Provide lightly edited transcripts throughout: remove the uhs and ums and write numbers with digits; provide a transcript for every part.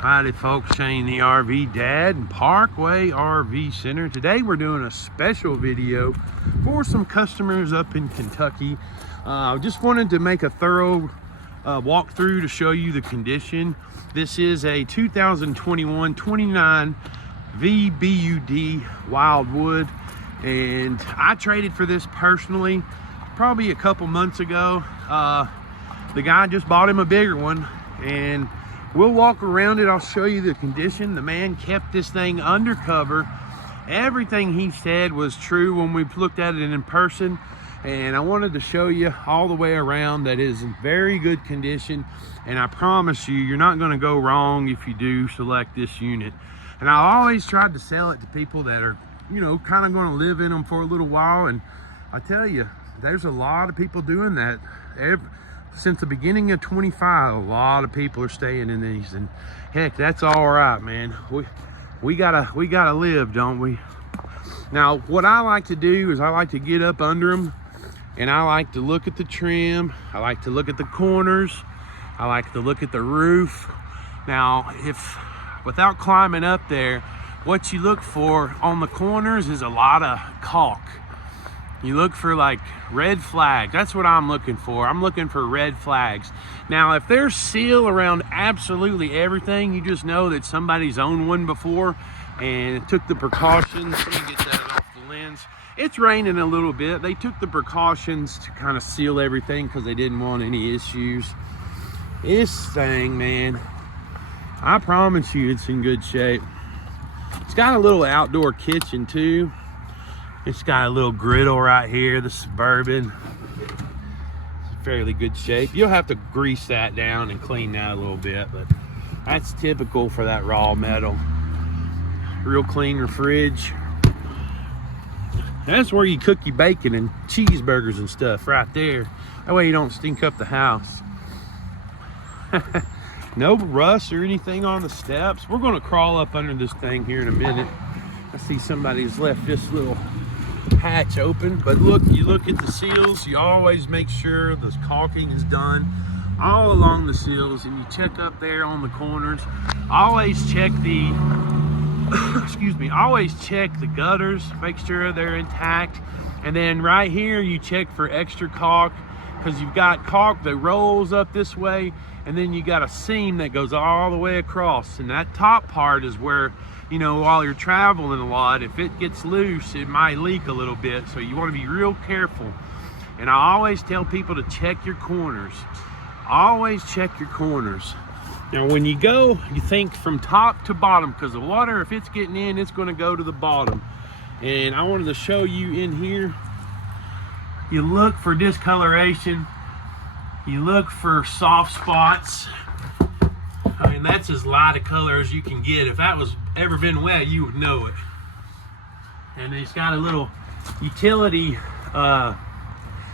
Howdy folks, Shane the RV Dad and Parkway RV Center. Today we're doing a special video for some customers up in Kentucky. Just wanted to make a thorough walkthrough to show you the condition. This is a 2021 29 VBUD Wildwood, and I traded for this personally probably a couple months ago. The guy just bought him a bigger one, and we'll walk around it. I'll show you the condition. The man kept this thing undercover. Everything he said was true when we looked at it in person, and I wanted to show you all the way around that it is in very good condition. And I promise you, you're not going to go wrong if you do select this unit. And I always tried to sell it to people that are, you know, kind of going to live in them for a little while. And I tell you, there's a lot of people doing that. Since the beginning of 25, a lot of people are staying in these, and heck, that's all right, man. We gotta live, don't we? Now, what I like to do is I like to get up under them, and I like to look at the trim. I like to look at the corners. I like to look at the roof. Now, without climbing up there, what you look for on the corners is a lot of caulk. You look for like red flags. That's what I'm looking for. I'm looking for red flags. Now, if there's seal around absolutely everything, you just know that somebody's owned one before and took the precautions. Let me get that off the lens. It's raining a little bit. They took the precautions to kind of seal everything because they didn't want any issues. This thing, man, I promise you it's in good shape. It's got a little outdoor kitchen too. It's got a little griddle right here, the Suburban. It's fairly good shape. You'll have to grease that down and clean that a little bit, but that's typical for that raw metal. Real clean fridge. That's where you cook your bacon and cheeseburgers and stuff, right there. That way you don't stink up the house. No rust or anything on the steps. We're gonna crawl up under this thing here in a minute. I see somebody's left this little hatch open, but look, you look at the seals. You always make sure the caulking is done all along the seals, and you check up there on the corners. Always check the excuse me, always check the gutters, make sure they're intact. And then right here you check for extra caulk, because you've got caulk that rolls up this way, and then you got a seam that goes all the way across, and that top part is where, you know, while you're traveling a lot, if it gets loose, it might leak a little bit. So you want to be real careful. And I always tell people to check your corners. Always check your corners. Now, when you go, you think from top to bottom, because the water, if it's getting in, it's going to go to the bottom. And I wanted to show you in here. You look for discoloration. You look for soft spots. I mean, that's as light a color as you can get. If that was ever been wet, you would know it. And he's got a little utility.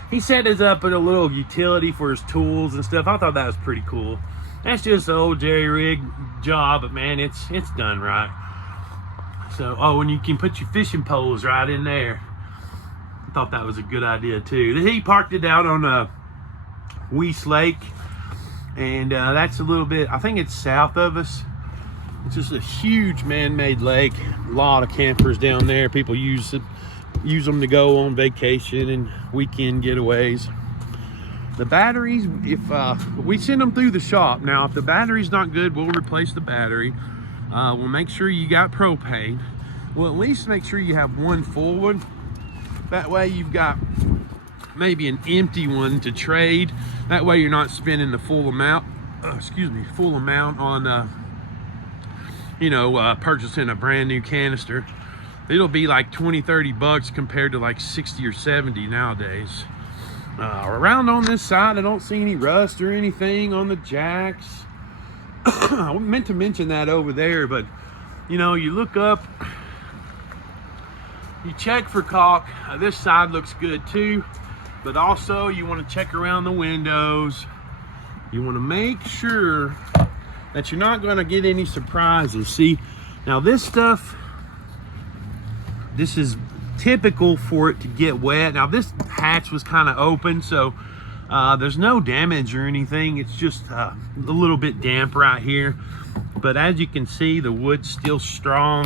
He set his up at a little utility for his tools and stuff. I thought that was pretty cool. That's just an old jerry rig job, but man, it's done right. So, oh, and you can put your fishing poles right in there. I thought that was a good idea too. He parked it out on Weiss Lake. And that's a little bit, I think it's south of us. It's just a huge man-made lake. A lot of campers down there. People use them to go on vacation and weekend getaways. The batteries, if we send them through the shop. Now, if the battery's not good, we'll replace the battery. We'll make sure you got propane. We'll at least make sure you have one full one. That way you've got maybe an empty one to trade. That way you're not spending the full amount on purchasing a brand new canister. It'll be like 20-30 bucks compared to like 60 or 70 nowadays. Around on this side, I don't see any rust or anything on the jacks. I meant to mention that over there, but you know, you look up, you check for caulk. This side looks good too. But also you want to check around the windows. You want to make sure that you're not going to get any surprises. See, now this stuff, this is typical for it to get wet. Now this hatch was kind of open, so there's no damage or anything. It's just a little bit damp right here. but as you can see, the wood's still strong.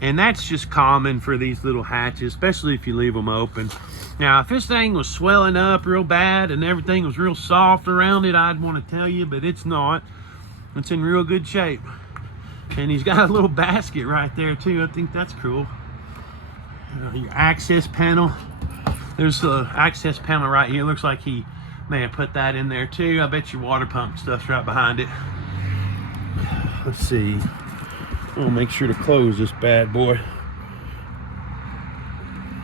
And that's just common for these little hatches, especially if you leave them open. Now, if this thing was swelling up real bad and everything was real soft around it, I'd want to tell you, but it's not. It's in real good shape. And he's got a little basket right there too. I think that's cool. Your access panel. There's the access panel right here. Looks like he may have put that in there too. I bet your water pump stuff's right behind it. Let's see. I'll make sure to close this bad boy.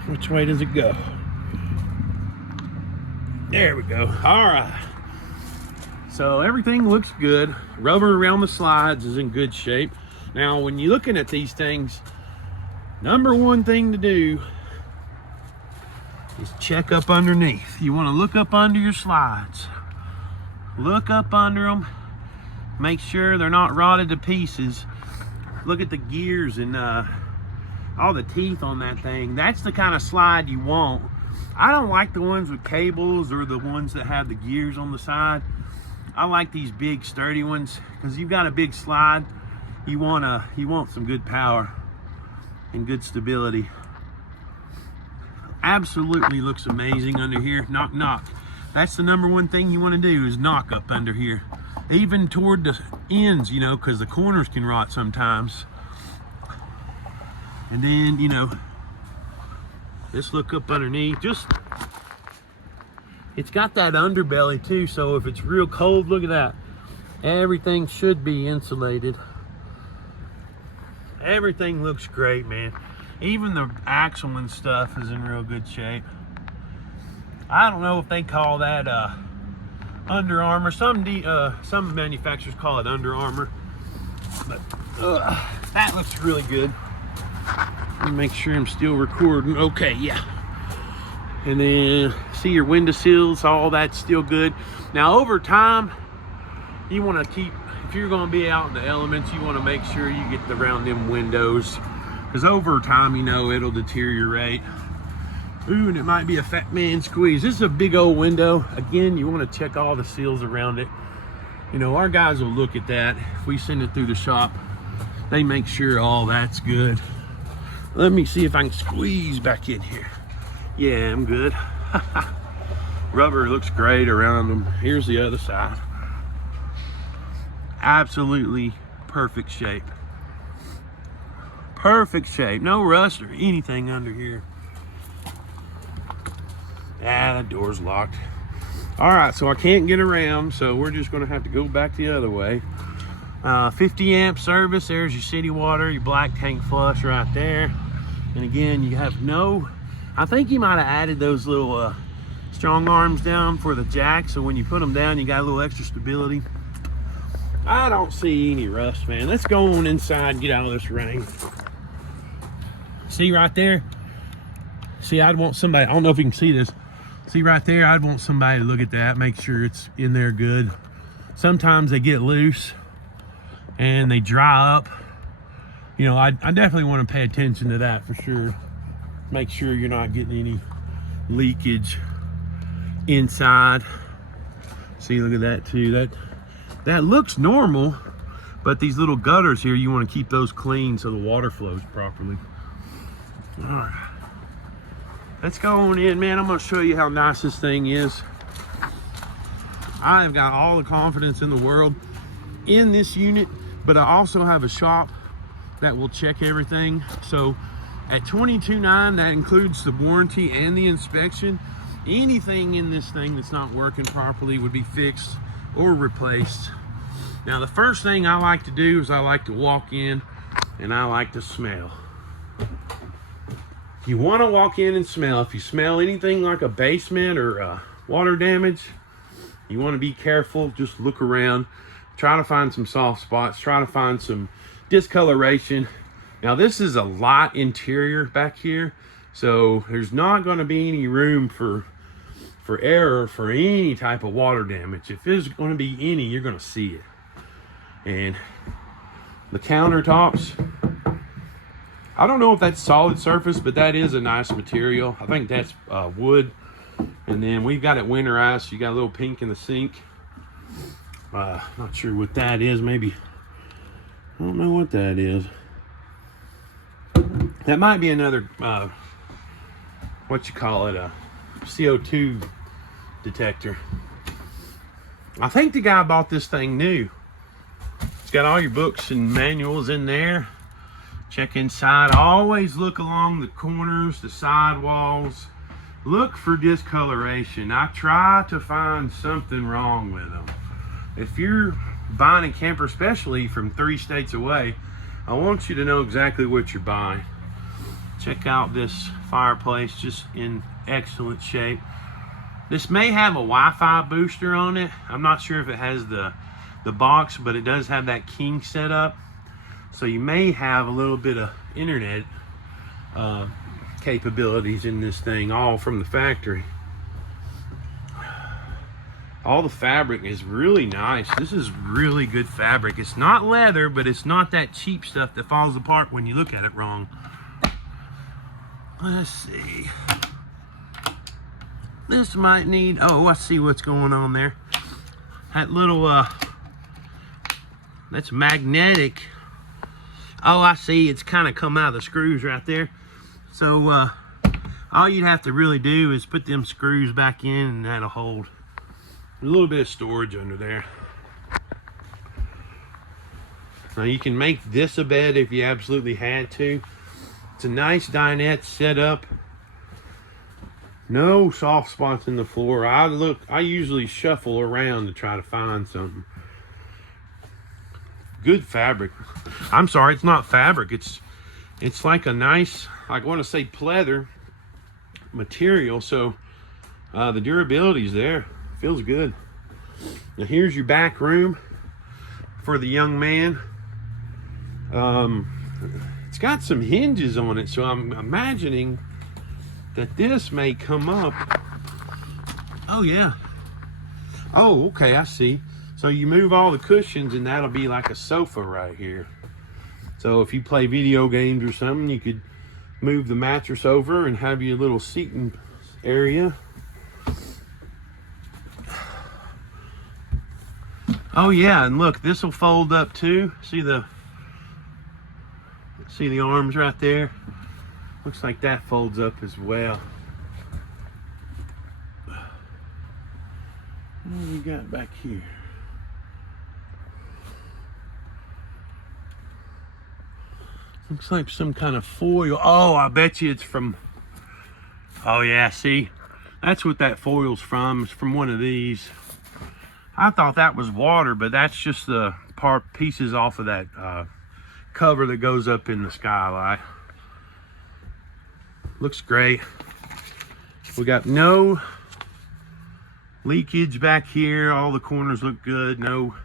Which way does it go? There we go. All right. So everything looks good. Rubber around the slides is in good shape. Now, when you're looking at these things, number one thing to do is check up underneath. You want to look up under your slides. Look up under them. Make sure they're not rotted to pieces. Look at the gears and all the teeth on that thing. That's the kind of slide you want. I don't like the ones with cables or the ones that have the gears on the side. I like these big sturdy ones because you've got a big slide. You want some good power and good stability. Absolutely looks amazing under here. Knock, knock. That's the number one thing you want to do is knock up under here. Even toward the ends, you know, because the corners can rot sometimes. And then, you know, just look up underneath. It's got that underbelly too, so if it's real cold, look at that. Everything should be insulated. Everything looks great, man. Even the axle and stuff is in real good shape. I don't know if they call that Under Armour. Some manufacturers call it Under Armour, but that looks really good. Let me make sure I'm still recording. Okay, yeah. And then see your window sills, all that's still good. Now over time, you want to keep, if you're going to be out in the elements, you want to make sure you get around them windows, because over time, you know, it'll deteriorate. Ooh, and it might be a fat man squeeze. This is a big old window. Again, you want to check all the seals around it. You know, our guys will look at that. If we send it through the shop, they make sure all that's good. Let me see if I can squeeze back in here. Yeah, I'm good. Rubber looks great around them. Here's the other side. Absolutely perfect shape. Perfect shape. No rust or anything under here. Ah, the door's locked. All right, so I can't get around, so we're just gonna have to go back the other way. 50 amp service. There's your city water, your black tank flush right there. And again, you have no, I think you might have added those little strong arms down for the jack, so when you put them down, you got a little extra stability. I don't see any rust, man. Let's go on inside and get out of this rain. See right there? See, I'd want somebody, I don't know if you can see this. See right there, I'd want somebody to look at that, make sure it's in there good. Sometimes they get loose and they dry up. You know, I definitely want to pay attention to that for sure. Make sure you're not getting any leakage inside. See, look at that too. That looks normal, but these little gutters here, you want to keep those clean so the water flows properly. All right. Let's go on in, man. I'm going to show you how nice this thing is. I've got all the confidence in the world in this unit, but I also have a shop that will check everything. So at $22,900, that includes the warranty and the inspection. Anything in this thing that's not working properly would be fixed or replaced. Now, the first thing I like to do is I like to walk in and I like to smell. You want to walk in and smell. If you smell anything like a basement or water damage, you want to be careful. Just look around, try to find some soft spots, try to find some discoloration. Now, this is a lot interior back here, so there's not going to be any room for error for any type of water damage. If there's going to be any, you're going to see it. And the countertops, I don't know if that's solid surface, but that is a nice material. I think that's wood. And then we've got it winterized. So you got a little pink in the sink. Not sure what that is. Maybe I don't know what that is. That might be another, what you call it, a CO2 detector. I think the guy bought this thing new. It's got all your books and manuals in there. Check inside. Always look along the corners, the side walls. Look for discoloration. I try to find something wrong with them. If you're buying a camper, especially from 3 states away, I want you to know exactly what you're buying. Check out this fireplace, just in excellent shape. This may have a Wi-Fi booster on it. I'm not sure if it has the box, but it does have that King setup. So you may have a little bit of internet capabilities in this thing, all from the factory. All the fabric is really nice. This is really good fabric. It's not leather, but it's not that cheap stuff that falls apart when you look at it wrong. Let's see. This might need, oh, I see what's going on there. That little, that's magnetic. Oh, I see, it's kind of come out of the screws right there. So, all you'd have to really do is put them screws back in and that'll hold. A little bit of storage under there. Now you can make this a bed if you absolutely had to. It's a nice dinette setup. No soft spots in the floor. I usually shuffle around to try to find something. Good fabric. I'm sorry, it's not fabric. It's like a nice, I want to say pleather material. So the durability's there. Feels good. Now here's your back room for the young man. It's got some hinges on it, so I'm imagining that this may come up. Oh yeah. Oh, okay, I see. So you move all the cushions and that'll be like a sofa right here. So if you play video games or something, you could move the mattress over and have your little seating area. Oh yeah, and look, this will fold up too. See the arms right there? Looks like that folds up as well. What do we got back here? Looks like some kind of foil. Oh, I bet you it's from, oh yeah, see? That's what that foil's from. It's from one of these. I thought that was water, but that's just the pieces off of that cover that goes up in the skylight. Looks great. We got no leakage back here. All the corners look good. No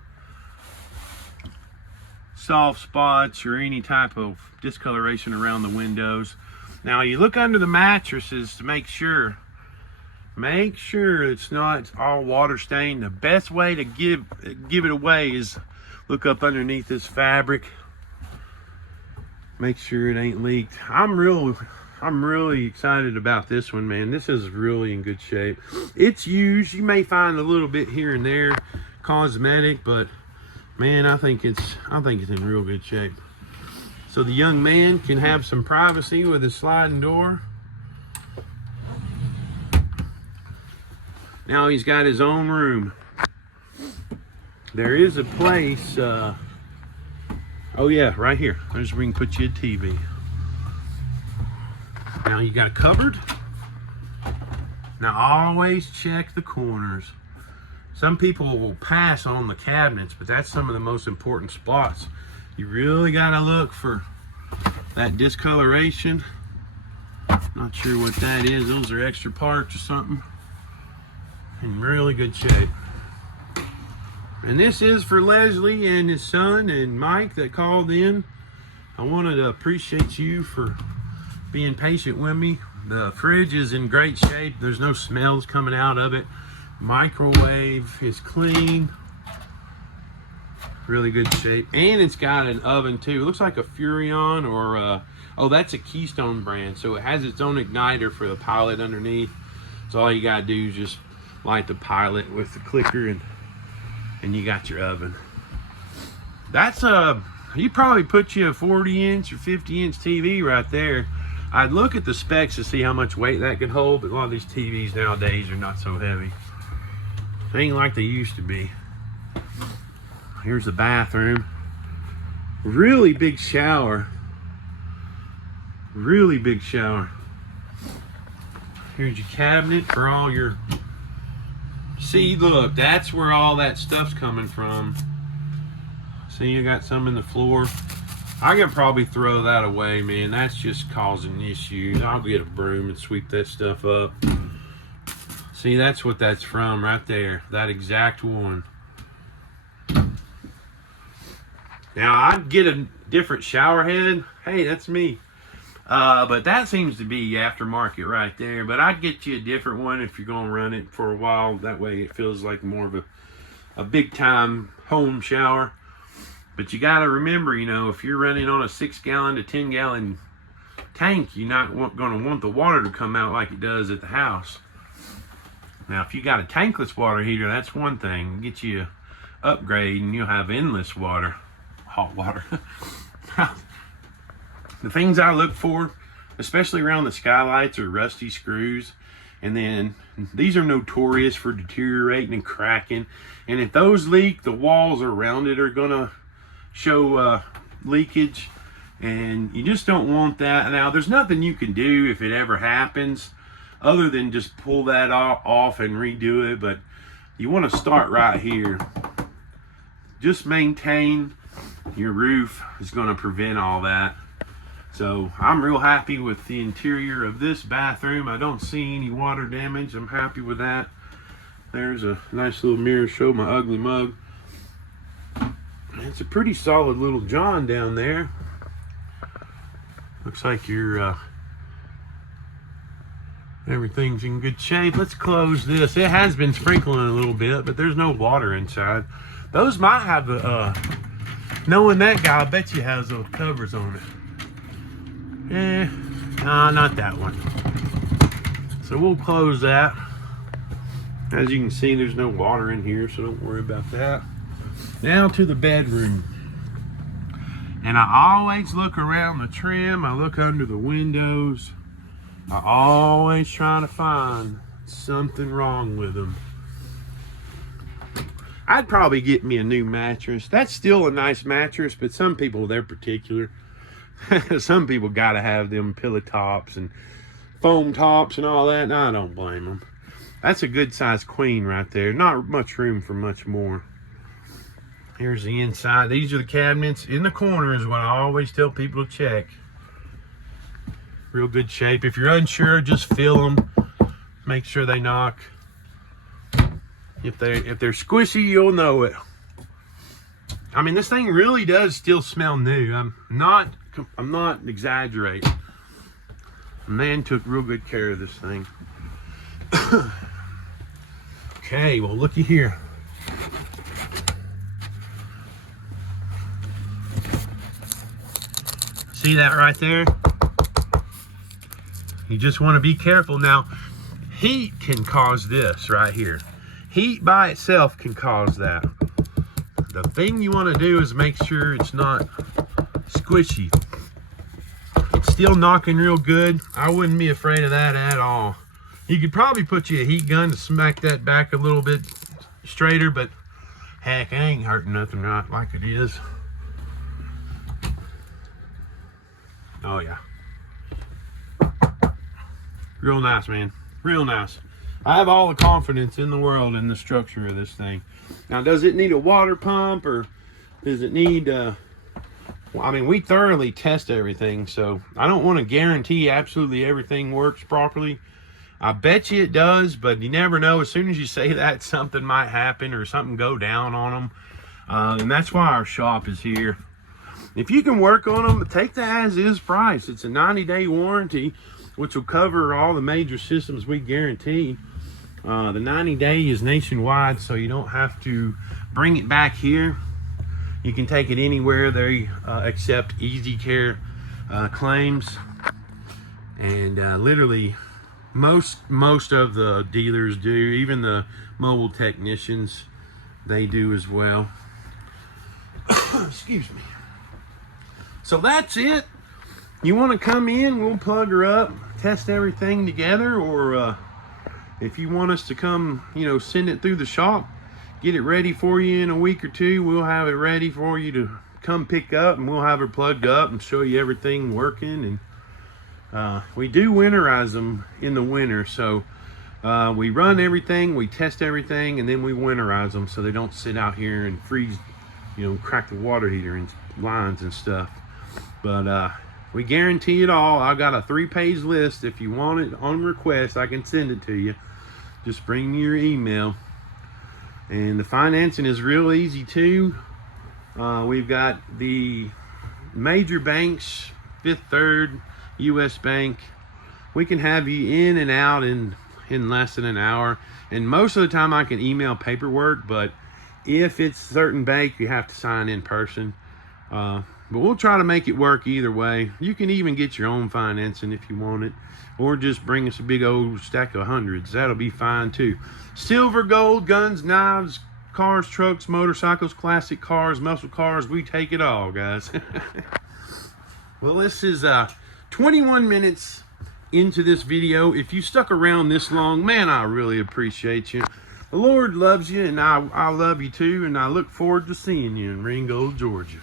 soft spots or any type of discoloration around the windows. Now you look under the mattresses to make sure it's not all water stained. The best way to give it away is look up underneath this fabric. Make sure it ain't leaked. I'm really excited about this one, man. This is really in good shape. It's used. You may find a little bit here and there cosmetic, but man, I think it's in real good shape. So the young man can have some privacy with his sliding door. Now he's got his own room. There is a place, oh yeah, right here. There's where we can put you a TV. Now you got a cupboard. Now always check the corners. Some people will pass on the cabinets, but that's some of the most important spots. You really gotta look for that discoloration. Not sure what that is. Those are extra parts or something. In really good shape. And this is for Leslie and his son and Mike that called in. I wanted to appreciate you for being patient with me. The fridge is in great shape. There's no smells coming out of it. Microwave is clean. Really good shape. And it's got an oven too. It looks like a Furrion or oh, that's a Keystone brand. So it has its own igniter for the pilot underneath. So all you gotta do is just light the pilot with the clicker and you got your oven. That's You probably put you a 40-inch or 50-inch TV right there. I'd look at the specs to see how much weight that could hold, but a lot of these TVs nowadays are not so heavy. They ain't like they used to be. Here's the bathroom. Really big shower. Really big shower. Here's your cabinet for all your... See, look, that's where all that stuff's coming from. See, you got some in the floor. I could probably throw that away, man. That's just causing issues. I'll get a broom and sweep that stuff up. See, that's what that's from right there. That exact one. Now, I'd get a different shower head. Hey, that's me. But that seems to be aftermarket right there. But I'd get you a different one if you're going to run it for a while. That way it feels like more of a big-time home shower. But you got to remember, you know, if you're running on a 6-gallon to 10-gallon tank, you're not going to want the water to come out like it does at the house. Now, if you got a tankless water heater, that's one thing. Get you an upgrade and you'll have endless water. Hot water. The things I look for, especially around the skylights, are rusty screws. And then these are notorious for deteriorating and cracking. And if those leak, the walls around it are going to show leakage, and you just don't want that. Now, there's nothing you can do if it ever happens other than just pull that off and redo it, but you want to start right here. Just maintain your roof is going to prevent all that. So I'm real happy with the interior of this bathroom. I don't see any water damage. I'm happy with that. There's a nice little mirror to show my ugly mug. It's a pretty solid little john down there. Looks like your everything's in good shape. Let's close this. It has been sprinkling a little bit, but there's no water inside. Those might have the knowing that guy, I bet you has those covers on it. Nah, not that one. So we'll close that. As you can see, there's no water in here, so don't worry about that. Now to the bedroom. And I always look around the trim. I look under the windows. I always try to find something wrong with them. I'd probably get me a new mattress. That's still a nice mattress, but some people, they're particular. Some people got to have them pillow tops and foam tops and all that, and I don't blame them. That's a good size queen right there. Not much room for much more. Here's the inside. These are the cabinets. In the corner is what I always tell people to check. Real good shape. If you're unsure, just feel them. Make sure they knock. If they're squishy, you'll know it. I mean, this thing really does still smell new. I'm not exaggerating. The man took real good care of this thing. Okay, well, looky here. See that right there? You just want to be careful. Now, heat can cause this right here. Heat by itself can cause that. The thing you want to do is make sure it's not squishy. It's still knocking real good. I wouldn't be afraid of that at all. You could probably put you a heat gun to smack that back a little bit straighter, but heck, it ain't hurting nothing right like it is. Oh yeah. Real nice, man. Real nice. I have all the confidence in the world in the structure of this thing. Now, does it need a water pump, or does it need well, I mean, we thoroughly test everything, so I don't want to guarantee absolutely everything works properly. I bet you it does, but you never know. As soon as you say that, something might happen or something go down on them. And that's why our shop is here. If you can work on them, take the as-is price. It's a 90-day warranty, which will cover all the major systems we guarantee. The 90-day is nationwide, so you don't have to bring it back here. You can take it anywhere. They accept easy care claims. And literally, most of the dealers do. Even the mobile technicians, they do as well. Excuse me. So that's it. You want to come in, we'll plug her up, test everything together, or if you want us to come, you know, send it through the shop, get it ready for you in a week or two, we'll have it ready for you to come pick up, and we'll have her plugged up and show you everything working. And we do winterize them in the winter, so we run everything, we test everything, and then we winterize them so they don't sit out here and freeze, you know, crack the water heater and lines and stuff. But we guarantee it all. I got a 3-page list. If you want it on request, I can send it to you. Just bring me your email. And the financing is real easy too. We've got the major banks, Fifth Third, US Bank. We can have you in and out in less than an hour. And most of the time I can email paperwork, but if it's a certain bank, you have to sign in person. But we'll try to make it work either way. You can even get your own financing if you want it, or just bring us a big old stack of hundreds. That'll be fine too. Silver, gold, guns, knives, cars, trucks, motorcycles, classic cars, muscle cars, we take it all, guys. Well, this is 21 minutes into this video. If you stuck around this long, man, I really appreciate you. The Lord loves you, and I love you too, and I look forward to seeing you in Ringgold, Georgia.